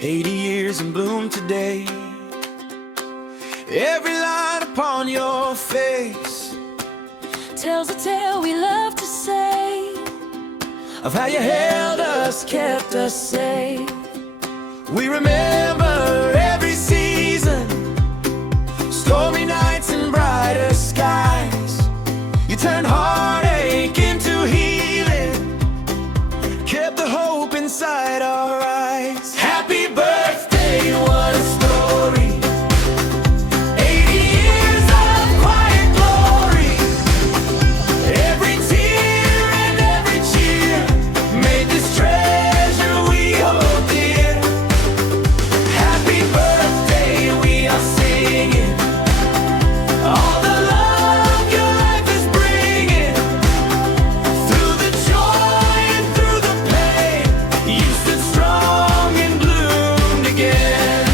80 years in bloom today. Every line upon your face tells a tale we love to say of how you held us, kept us safe. We remember every season, stormy nights and brighter skies. You turned heartache into healing, kept the hope inside our eyes. Happy birthday, what a story. 80 years of quiet glory. Every tear and every cheer made this treasure we hold dear. Happy birthday, we are singing all the love your life is bringing. Through the joy and through the pain, you stood strong and bloomed again.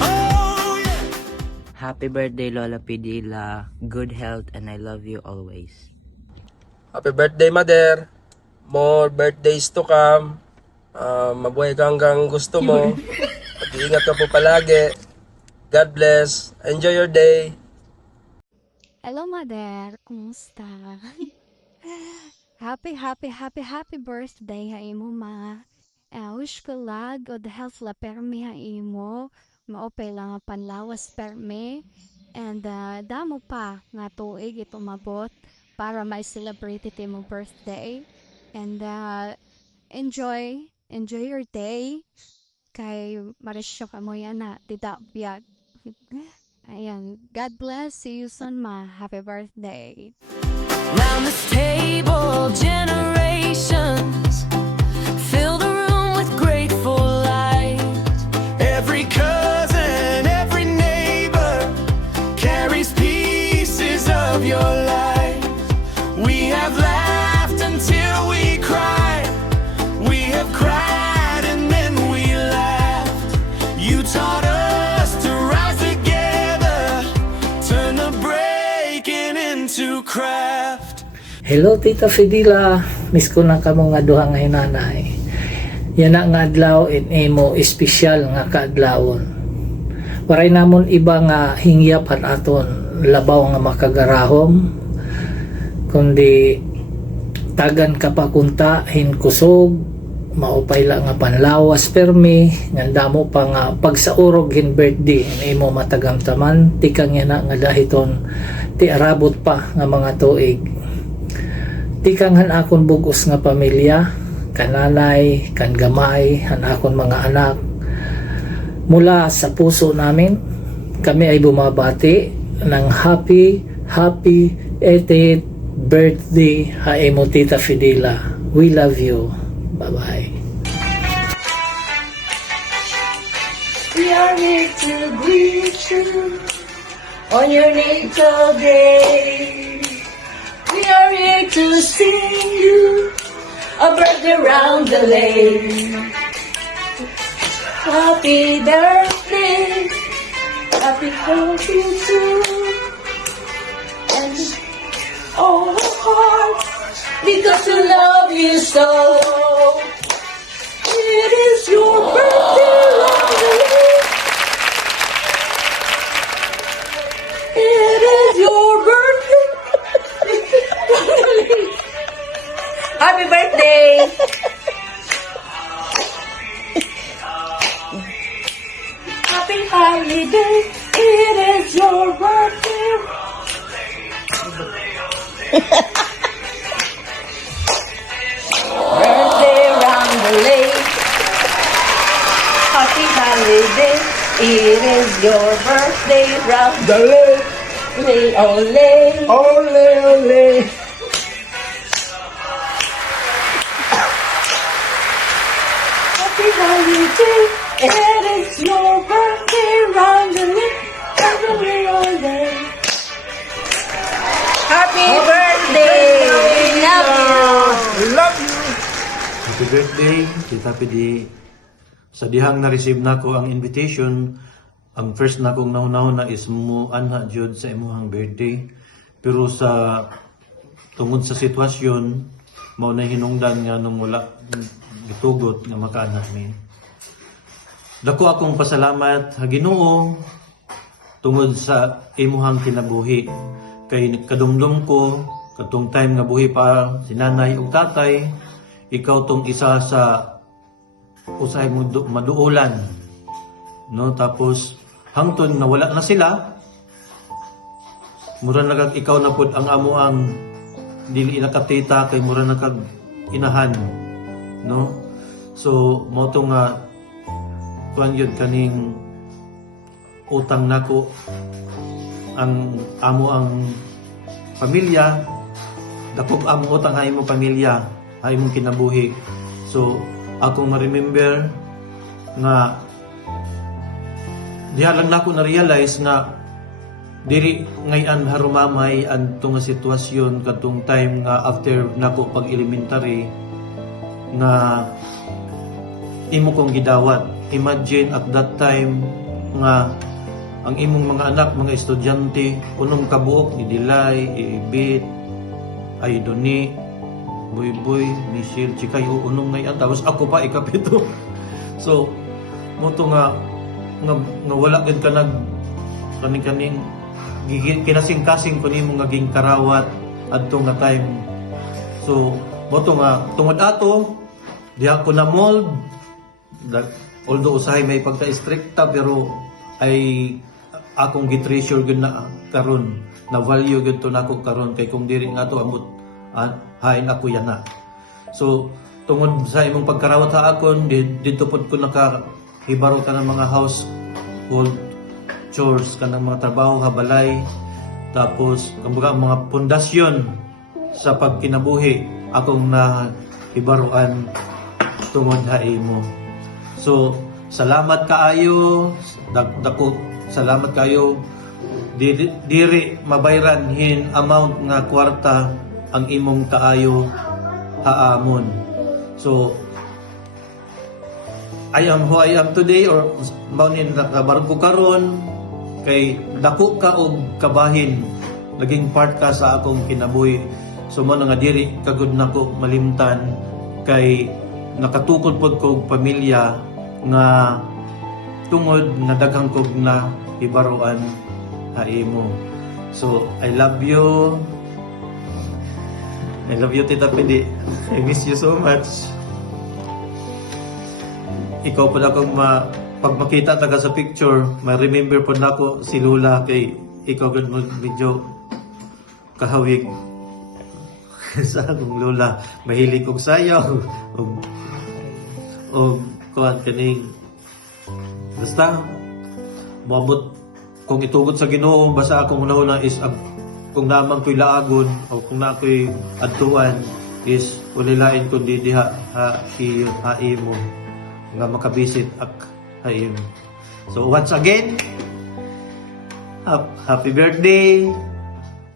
Oh yeah. Happy birthday, Lola Pidila. Good health and I love you always. Happy birthday, Mother. More birthdays to come. Mabuhay ka hanggang gusto mo. Mag-iingat ka po palagi. God bless. Enjoy your day. Hello, Mother. Kumusta? happy birthday ha imo, ma. Wish ko lag o the health la permi ha imo. Maopay lang ang panlawas permi. And damo pa nga tuig ito mabot para may celebrate ito mo birthday. And enjoy your day. Kay marisyo ka mo yan na didapyag. Ayan. God bless. See you soon, ma. Happy birthday. round this table. Generations fill the room with grateful light. Every cousin, every neighbor carries pieces of your life. We have laughed until we cried. We have cried and then we laughed. You taught us to rise together, turn the breaking into craft. Hello Tita Fidila, miss ko na kamo nga duha nga hinanay. Yan na nga adlaw in imo espesyal nga kaadlawon. Waray namon iba nga hingyapan aton labaw nga makagarahom, kundi tagan kapakunta hinkusog, maupay lang nga panlawas permi, ngandamo pa nga pagsaurog hin birthday in imo matagamtaman, tikang yan na nga dahiton ti arabot pa nga mga tuig. Tikang han akon bugos nga pamilya, kananay, kan gamay, han akon mga anak. Mula sa puso namin, kami ay bumabati ng happy 80th birthday ha imo Tita Fidila. We love you. Bye-bye. We are here to greet you on your natal day. We are here to sing you a birthday round the lane. Happy birthday, happy birthday to you. And all the heart, because we love you so. It is your birthday round the lane. It is your birthday. Happy birthday! Happy holiday! It is your birthday! Birthday round the lake. Happy holiday! It is your birthday round the lake. Ole, ole, ole, ole. Happy holiday, it is your birthday round the lake, every all day. Happy birthday! Love you! Happy birthday, Tita Pidi. Sa dihang na-receive na ko ang invitation, ang first na kong nauna is mo anha jud sa imuhang birthday. Pero sa tungod sa sitwasyon, mao na hinungdan nga nung wala gitugot nga makaanak mi. dako akong pasalamat ha Ginoo tungod sa imuhang kinabuhi. Kay kadumdum ko katong time nga buhi pa si nanay ug tatay, ikaw tong isa sa usahay mo maduulan, no? Tapos hangtod nawala na sila, mura na kag ikaw na pud ang amo ang dili nakatita, kay mura na kag inahan, no? So mo to nga kuan yun kaning utang nako ang amo ang pamilya, dakop amo utang ha imong pamilya, ha imong kinabuhi. So akong ma-remember nga diha lang nako na-realize nga diri ngayon harumamay anto nga sitwasyon katong time nga after nako pag elementary nga imo kong gidawat. Imagine at that time nga ang imong mga anak, mga estudyante, unong kabuok ni Dilay, Ibit, Aidoni, Boy, Michelle, Chikay, unong ngayon. Tapos ako pa, ikapito. So, mo to nga wala gid ka nag kaning kinasing-kasing ko nimo nga ging karawat adto nga time. So, mo to nga tungod ato diha ko na mold. Although usahay may pagka-stricta pero ay akong gitreasure gud na karon, na value gud to nako karon, kay kung diri nga to amot hain ako yana. So tungod sa imong pagkarawat sa akon dito pod ko nakahibaro ka ng mga household chores, kanang mga trabaho habalay, tapos kumbaga mga pundasyon sa pagkinabuhi akong nahibaruan tungod ha imo. So salamat kaayo, dako salamat kayo. Diri mabayran hin amount nga kwarta ang imong kaayo haamon. So I am who I am today, or maunin nakabarog ko karon kay dako ka og kabahin, naging part ka sa akong kinabuhi. So mo nga diri kagud nako malimtan kay nakatukod pod ko og pamilya nga tungod nga daghang kog na ibaruan ha imo. So I love you. I love you, Tita Pidi. I miss you so much. Ikaw po na akong pag makita taga sa picture, ma-remember po na ako si Lola, kay ikaw gud mo medyo kahawig sa akong Lola. Mahilig kong sayaw o kuhan kaning basta moabot kung itugod sa Ginoo. Basta akong una is kung naman ko'y laagon o kung na ko'y adtuan is ulilain kundi diha ha imo nga makabisit ak ha imo. So once again, happy birthday,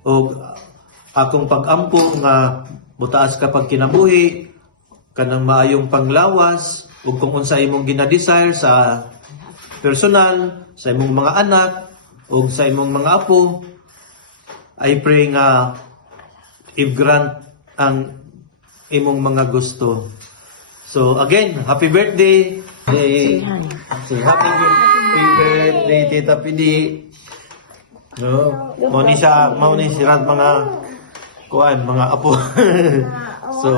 o akong pag-ampo nga mutaas ka pag kinabuhi, kanang maayong panglawas, ug kung unsa imong gina-desire sa personal, sa imong mga anak, o sa imong mga apo, I pray nga i-grant ang imong mga gusto. So again, happy birthday! So happy birthday, Tita Pidi! No? Mauni sirat mga kuan, mga apo. So,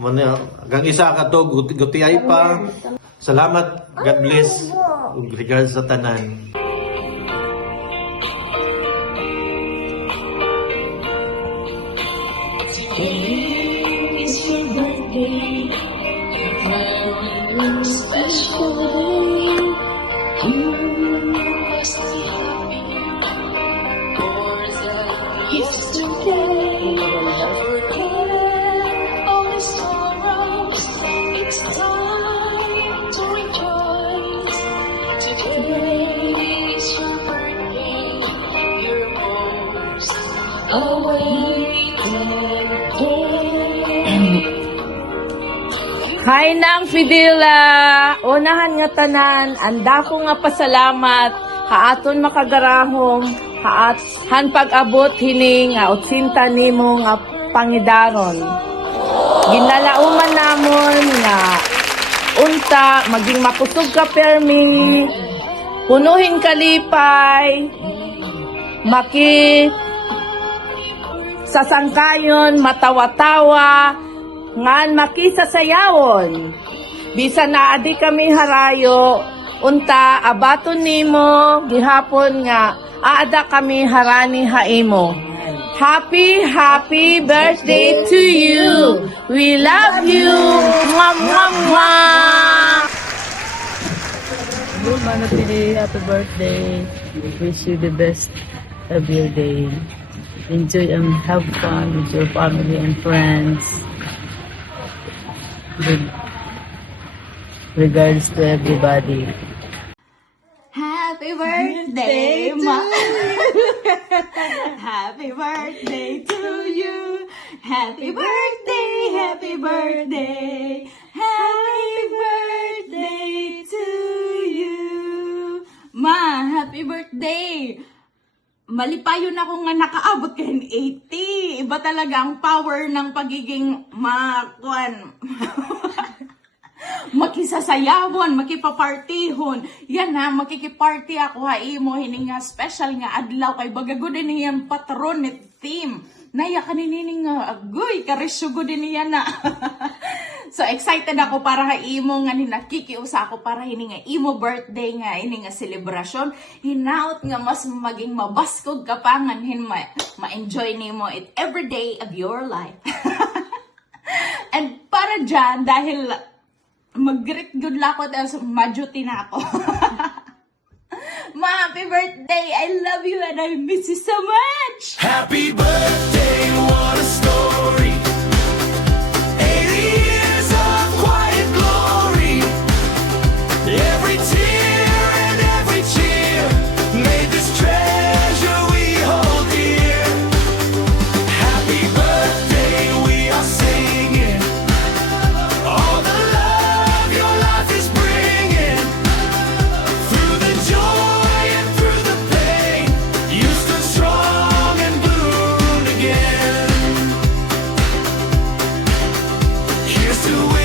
hanggang isa ka to, gutiay pa. Salamat, God bless, ug regards sa tanan. It's your birthday, very special day. You must be happy for that yesterday. Forget all the sorrows. It's time to rejoice. Today is your birthday, your most awaited day. Hi nang Fidela, unahan nga tanan, anda ko nga pasalamat, haaton makagarahom, han pag-abot hining nga utsinta nimo nga pangidaron. Ginalauman namon nga unta, maging makusog ka permi, punuhin kalipay, sasangkayon, matawa-tawa, ngan makisasayawon. Bisan na adi kami harayo, unta abaton nimo, gihapon nga, aada kami harani haimo. Happy, happy birthday to you. We love you. Mwah, mwah, mwah. Good Manapili, happy birthday. Wish you the best of your day. Enjoy and have fun with your family and friends. Good regards to everybody. Happy birthday, Happy birthday to you. Happy birthday, happy birthday. Happy birthday to you. Ma, happy birthday. Malipayon ako nga nakaabot kayo 80. Iba talaga ang power ng pagiging makisasayawon, makipapartihon. Yan ha, makikiparty ako ha, imo hining nga special nga adlaw kay bagagod din niyang patron ni theme. Naya kaninining nga agoy karisyo din niya na. So excited ako para ha imo nga ninakikiusa ako para hining nga imo birthday nga ini nga celebration. Hinaut nga mas maging mabaskog ka pa nga ma-enjoy nimo it every day of your life. And para dyan, dahil mag-greet good luck ko dahil ma-duty na ako. Ma, happy birthday! I love you and I miss you so much! Happy birthday, what a story. 80 years of quiet glory. Every tear and every cheer made this treasure we hold dear. Happy birthday, we are singing all the love your life is bringing. Through the joy and through the pain, you stood strong and bloomed again. Here's to